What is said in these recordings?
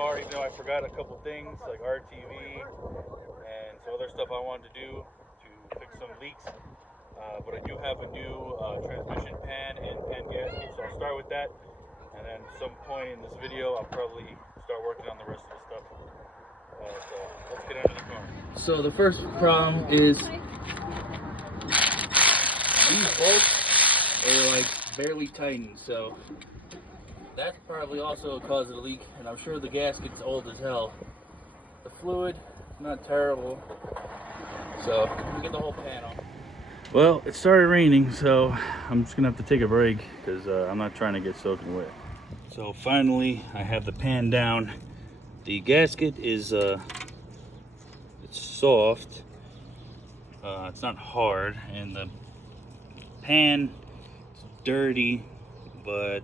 car, even though I forgot a couple things like RTV and some other stuff I wanted to do to fix some leaks. But I do have a new transmission pan and pan gasket, so I'll start with that. And then at some point in this video, I'll probably start working on the rest of the stuff. So let's get under the car. So the first problem is these bolts are like barely tightened, so that's probably also a cause of the leak. And I'm sure the gasket's old as hell. The fluid, not terrible. So let me get the whole pan on. Well, it started raining, so I'm just gonna have to take a break because I'm not trying to get soaking wet. So finally, I have the pan down. The gasket is it's soft. It's not hard, and the pan is dirty, but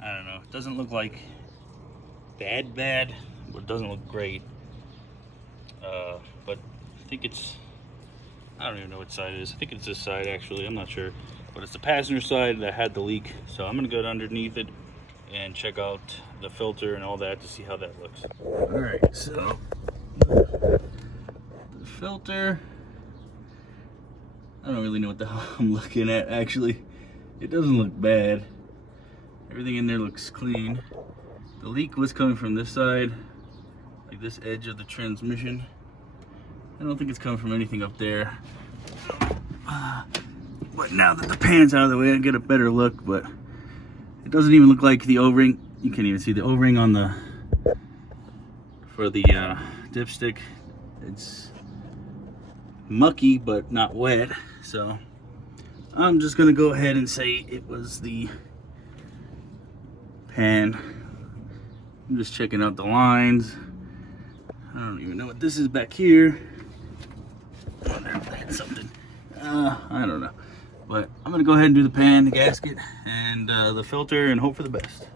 I don't know. It doesn't look like bad, but it doesn't look great. But I think it's, I don't even know what side it is. I think it's this side actually, I'm not sure. But it's the passenger side that had the leak. So I'm gonna go underneath it and check out the filter and all that to see how that looks. All right, so the filter, I don't really know what the hell I'm looking at actually. It doesn't look bad. Everything in there looks clean. The leak was coming from this side, like this edge of the transmission. I don't think it's coming from anything up there. But now that the pan's out of the way, I get a better look, but it doesn't even look like the O-ring. You can't even see the O-ring on the, for the dipstick. It's mucky, but not wet. So I'm just gonna go ahead and say it was the pan. I'm just checking out the lines. I don't even know what this is back here. I wonder if that's something. I don't know. But I'm gonna go ahead and do the pan, the gasket, and the filter, and hope for the best.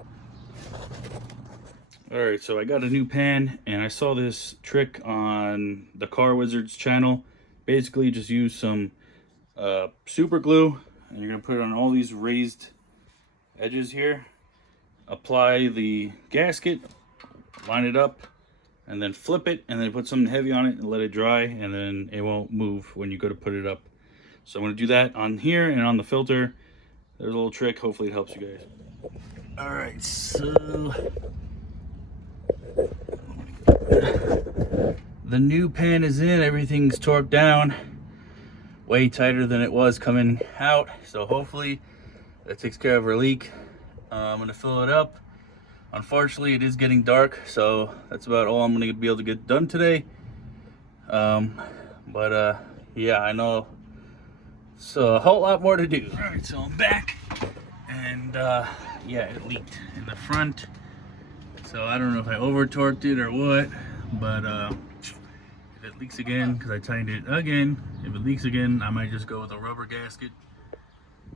All right, so I got a new pan, and I saw this trick on the Car Wizard's channel. Basically, just use some super glue, and you're gonna put it on all these raised edges here. Apply the gasket, line it up, and then flip it, and then put something heavy on it and let it dry, and then it won't move when you go to put it up. So I'm going to do that on here and on the filter. There's a little trick. Hopefully it helps you guys. All right, so the new pan is in. Everything's torqued down, way tighter than it was coming out. So hopefully that takes care of our leak. I'm going to fill it up. Unfortunately, it is getting dark, so that's about all I'm going to be able to get done today. Yeah, I know. So a whole lot more to do. All right, so I'm back, and yeah, it leaked in the front. So I don't know if I over torqued it or what, but if it leaks again, because I tightened it again, if it leaks again, I might just go with a rubber gasket,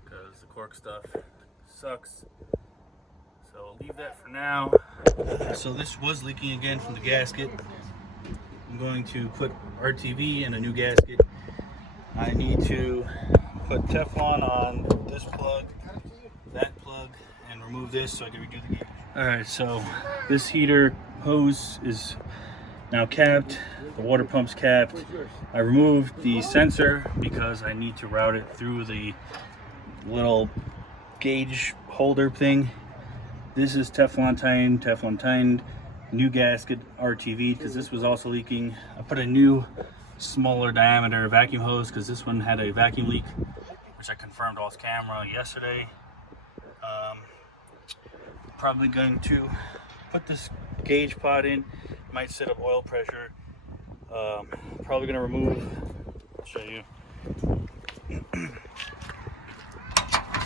because the cork stuff sucks. So I'll leave that for now. So this was leaking again from the gasket. I'm going to put RTV in a new gasket. I need to put Teflon on this plug, that plug, and remove this so I can redo the gauge. Alright, so this heater hose is now capped. The water pump's capped. I removed the sensor because I need to route it through the little gauge holder thing. This is Teflon tightened, new gasket RTV because this was also leaking. I put a new smaller diameter vacuum hose because this one had a vacuum leak, which I confirmed off camera yesterday. Probably going to put this gauge pot in, might set up oil pressure. Probably going to remove, I'll show you.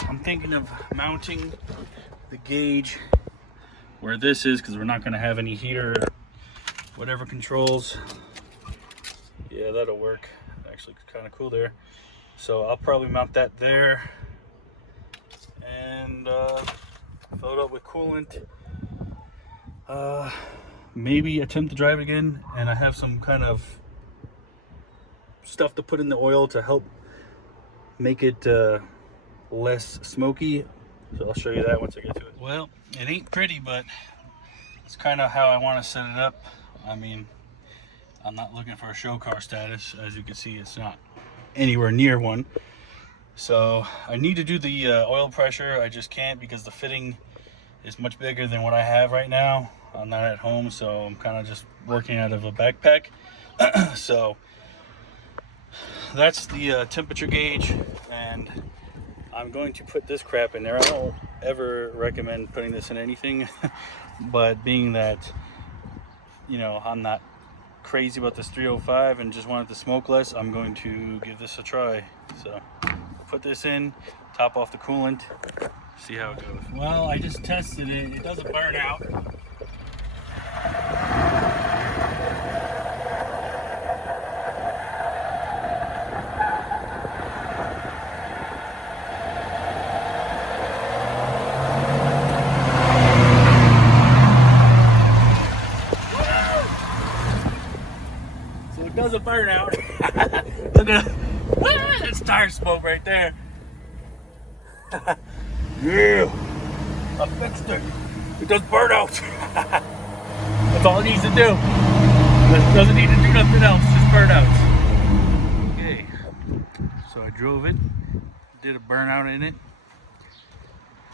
I'm thinking of mounting the gauge where this is because we're not going to have any heater, whatever controls. Yeah, that'll work. Actually, kind of cool there. So I'll probably mount that there and fill it up with coolant. Maybe attempt to drive it again, and I have some kind of stuff to put in the oil to help make it less smoky. So I'll show you that once I get to it. Well, it ain't pretty, but it's kind of how I want to set it up. I mean, I'm not looking for a show car status. As you can see, it's not anywhere near one. So I need to do the oil pressure. I just can't because the fitting is much bigger than what I have right now. I'm not at home, so I'm kind of just working out of a backpack. So that's the temperature gauge, and I'm going to put this crap in there. I don't ever recommend putting this in anything, but being that, you know, I'm not crazy about this 305 and just wanted to smoke less, I'm going to give this a try. So put this in, top off the coolant, see how it goes. Well, I just tested it. It doesn't burn out. So it doesn't burn out. Look at that's tire smoke right there. Yeah, I fixed it. It does burnouts. That's all it needs to do. It doesn't need to do nothing else, just burnouts. Okay, so I drove it, did a burnout in it,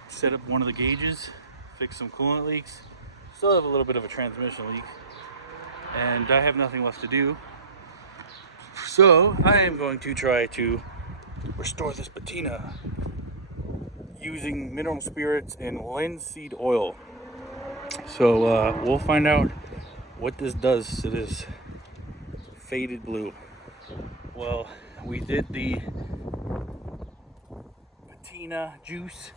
set up one of the gauges, fixed some coolant leaks, still have a little bit of a transmission leak, and I have nothing left to do. So I am going to try to restore this patina using mineral spirits and linseed oil. So we'll find out what this does to this faded blue. Well, we did the patina juice,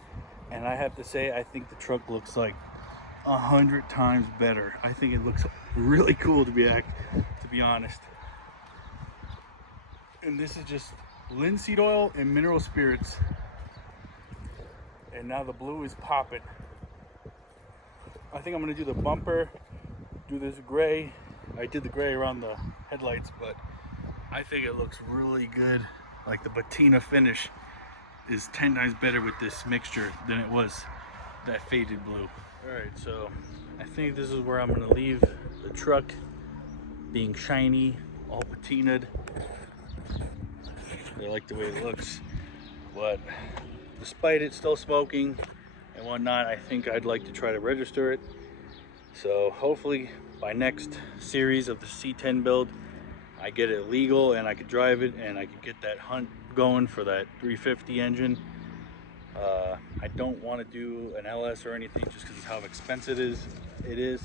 and I have to say, I think the truck looks like 100 times better. I think it looks really cool, to be honest. And this is just linseed oil and mineral spirits, and now the blue is popping. I think I'm gonna do the bumper, do this gray. I did the gray around the headlights, but I think it looks really good. Like the patina finish is 10 times better with this mixture than it was that faded blue. All right, so I think this is where I'm gonna leave the truck, being shiny, all patinaed. I like the way it looks, but despite it still smoking and whatnot, I think I'd like to try to register it. So hopefully by next series of the C10 build, I get it legal and I could drive it and I could get that hunt going for that 350 engine. I don't want to do an LS or anything just because of how expensive it is,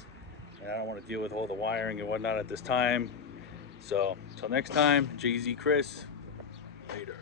and I don't want to deal with all the wiring and whatnot at this time. So until next time, JZ Chris, later.